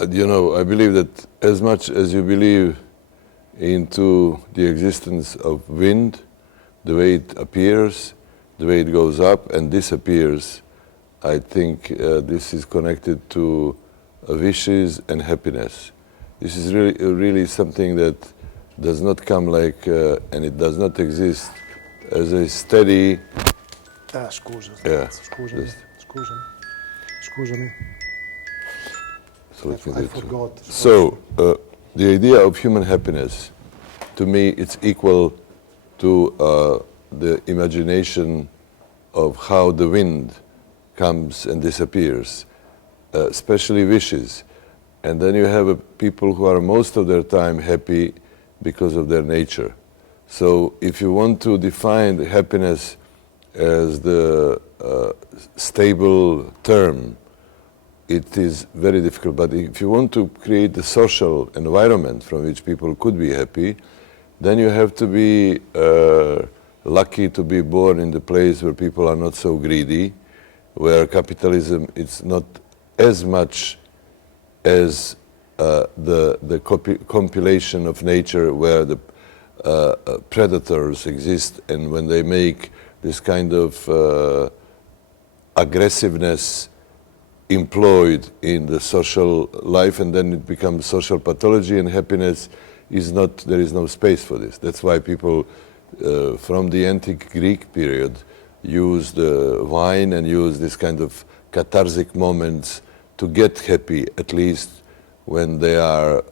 You know, I believe that as much as you believe into the existence of wind, the way it appears, the way it goes up and disappears, I think this is connected to wishes and happiness. This is really something that does not come like, and it does not exist as a steady... Scusa, Yeah, scusami. So let me do I it. forgot. So, the idea of human happiness, to me, it's equal to the imagination of how the wind comes and disappears, especially wishes. And then you have people who are most of their time happy because of their nature. So if you want to define happiness as the stable term, it is very difficult. But if you want to create the social environment from which people could be happy, then you have to be lucky to be born in the place where people are not so greedy, where capitalism is not as much as the compilation of nature, where the predators exist, and when they make this kind of aggressiveness employed in the social life, and then it becomes social pathology, and happiness is not, there is no space for this. That's why people from the antique Greek period used wine and used this kind of cathartic moments to get happy, at least when they are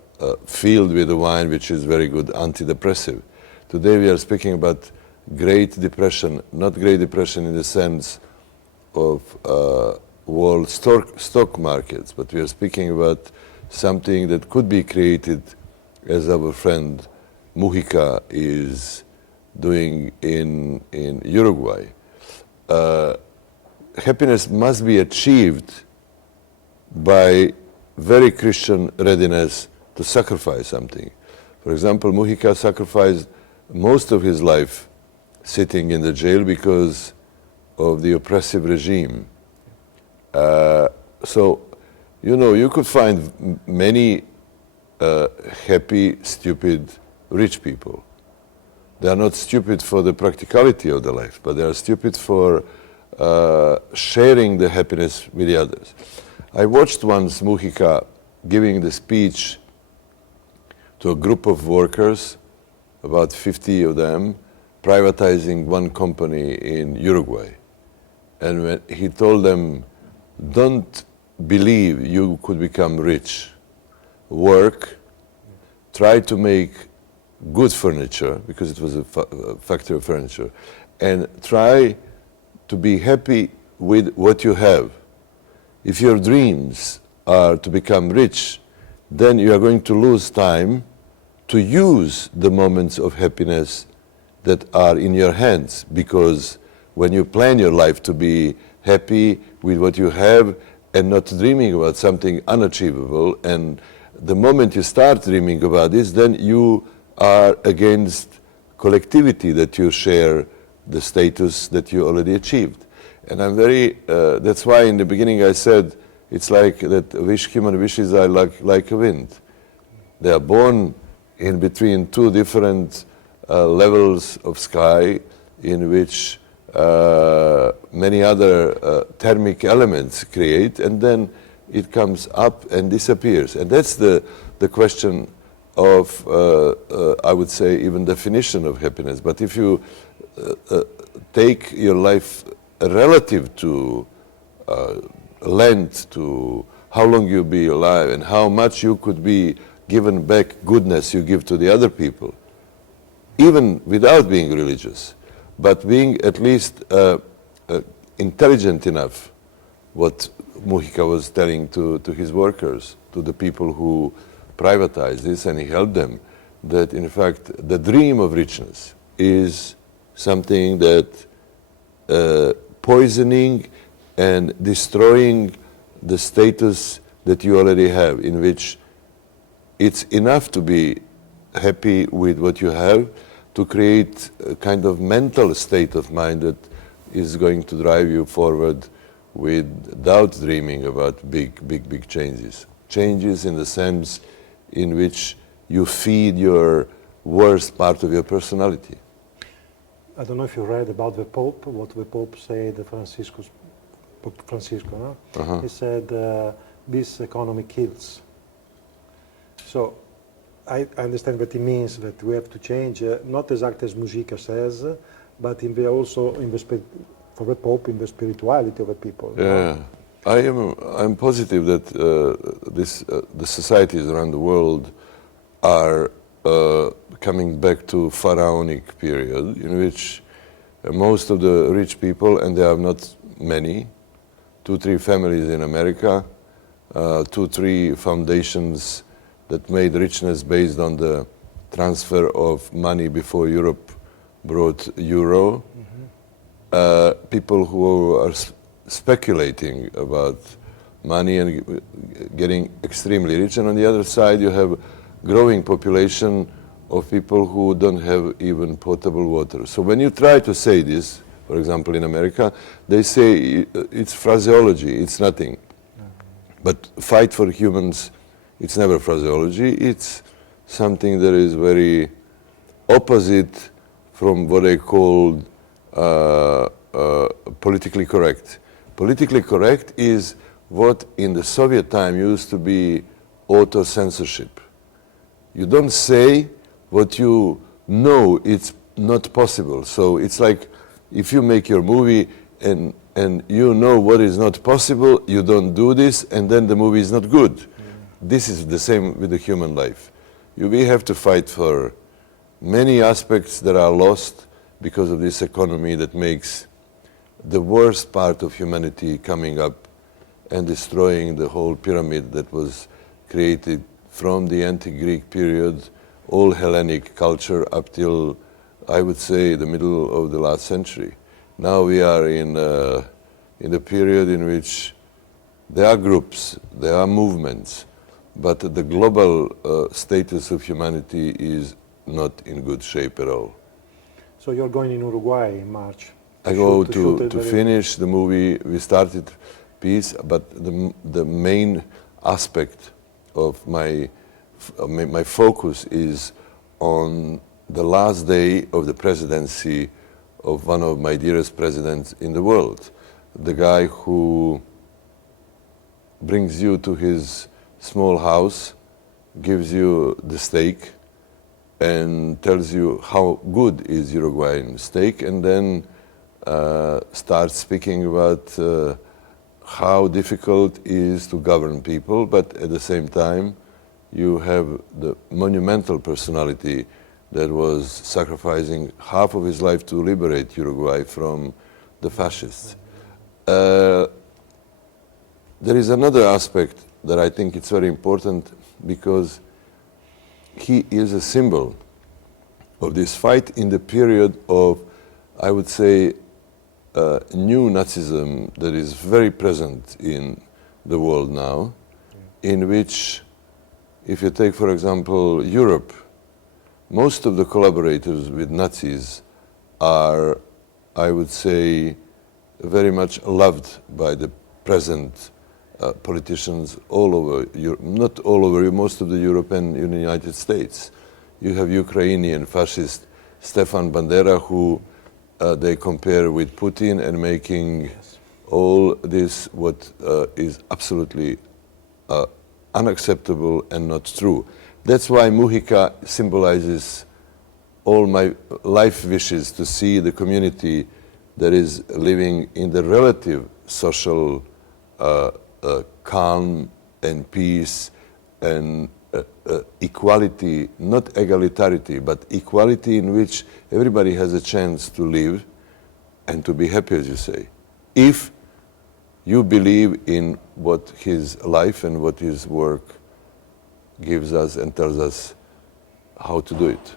filled with the wine, which is very good antidepressive. Today we are speaking about Great Depression, not Great Depression in the sense of world stock markets, but we are speaking about something that could be created, as our friend Mujica is doing in Uruguay. Happiness must be achieved by very Christian readiness to sacrifice something. For example, Mujica sacrificed most of his life sitting in the jail because of the oppressive regime. So, you know, you could find many happy, stupid, rich people. They are not stupid for the practicality of the life, but they are stupid for sharing the happiness with the others. I watched once Mujica giving the speech to a group of workers, about 50 of them, privatizing one company in Uruguay. And when he told them, don't believe you could become rich. Work, try to make good furniture, because it was a factory of furniture, and try to be happy with what you have. If your dreams are to become rich, then you are going to lose time to use the moments of happiness that are in your hands, because when you plan your life to be happy with what you have and not dreaming about something unachievable, and the moment you start dreaming about this, then you are against collectivity, that you share the status that you already achieved. And I'm very, that's why in the beginning I said, it's like that human wishes are like a wind. They are born in between two different levels of sky, in which many other thermic elements create, and then it comes up and disappears. And that's the question of, I would say, even definition of happiness. But if you take your life relative to length, to how long you'll be alive and how much you could be given back goodness you give to the other people, even without being religious, but being at least intelligent enough, what Mujica was telling to his workers, to the people who privatized this, and he helped them, that in fact the dream of richness is something that poisoning and destroying the status that you already have, in which it's enough to be happy with what you have, to create a kind of mental state of mind that is going to drive you forward without dreaming about big changes. changes in the sense in which you feed your worst part of your personality. I don't know if you read about the Pope, what the Pope said, Pope Francisco, no? He said, this economy kills. So I understand what he means, that we have to change, not exactly as Mujica says, but also for the Pope in the spirituality of the people. Yeah, no? I'm positive that the societies around the world are coming back to pharaonic period in which most of the rich people, and there are not many, 2-3 families in America, 2-3 foundations that made richness based on the transfer of money before Europe brought euro. People who are speculating about money and getting extremely rich, and on the other side you have growing population of people who don't have even potable water. So when you try to say this, for example in America, they say it's phraseology, it's nothing. But fight for humans, it's never phraseology, it's something that is very opposite from what they call politically correct. Politically correct is what in the Soviet time used to be auto-censorship. You don't say what you know it's not possible. So it's like if you make your movie and you know what is not possible, you don't do this, and then the movie is not good. This is the same with the human life. We have to fight for many aspects that are lost because of this economy that makes the worst part of humanity coming up and destroying the whole pyramid that was created from the anti-Greek period, all Hellenic culture up till, I would say, the middle of the last century. Now we are in a period in which there are groups, there are movements, but the global status of humanity is not in good shape at all. So you're going in Uruguay in March? I go to finish the movie. We started piece, but the main aspect of my focus is on the last day of the presidency of one of my dearest presidents in the world, the guy who brings you to his small house, gives you the steak, and tells you how good is Uruguayan steak, and then starts speaking about how difficult it is to govern people, but at the same time you have the monumental personality that was sacrificing half of his life to liberate Uruguay from the fascists. There is another aspect that I think it's very important, because he is a symbol of this fight in the period of, I would say, new Nazism that is very present in the world now, in which, if you take, for example, Europe, most of the collaborators with Nazis are, I would say, very much loved by the present politicians all over Europe, not all over, most of the Europe and in the United States. You have Ukrainian fascist Stefan Bandera, who they compare with Putin, and making all this what is absolutely unacceptable and not true. That's why Mujica symbolizes all my life wishes to see the community that is living in the relative social calm and peace and equality, not egalitarity, but equality in which everybody has a chance to live and to be happy, as you say, if you believe in what his life and what his work gives us and tells us how to do it.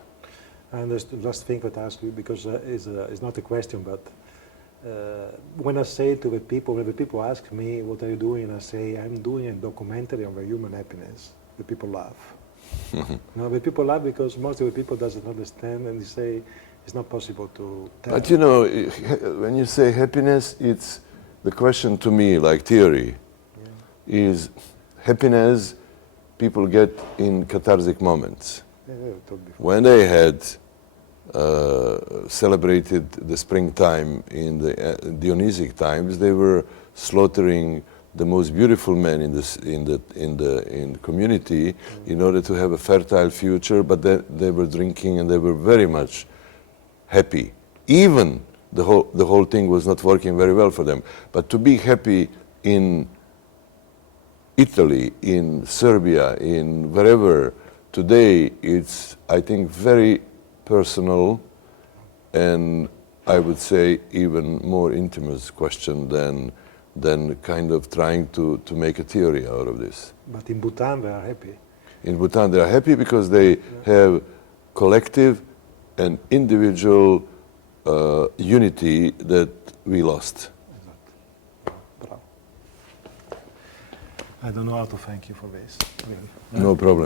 And there's the last thing that I ask you, because it's not a question, but when I say to the people, when the people ask me, what are you doing? I say, I'm doing a documentary on the human happiness. The people laugh. No, the people laugh because most of the people doesn't understand, and they say it's not possible to tell. But you know, when you say happiness, it's the question to me, like theory, is happiness people get in cathartic moments. Yeah, we talked before. When they had celebrated the springtime in the Dionysic times, they were slaughtering the most beautiful men in the community in order to have a fertile future, but they were drinking and they were very much happy. Even the whole thing was not working very well for them. But to be happy in Italy, in Serbia, in wherever, today it's, I think, very personal and I would say even more intimate question than kind of trying to make a theory out of this. But in Bhutan they are happy. In Bhutan they are happy because they have collective and individual unity that we lost. Bravo. I don't know how to thank you for this. Really. No problem.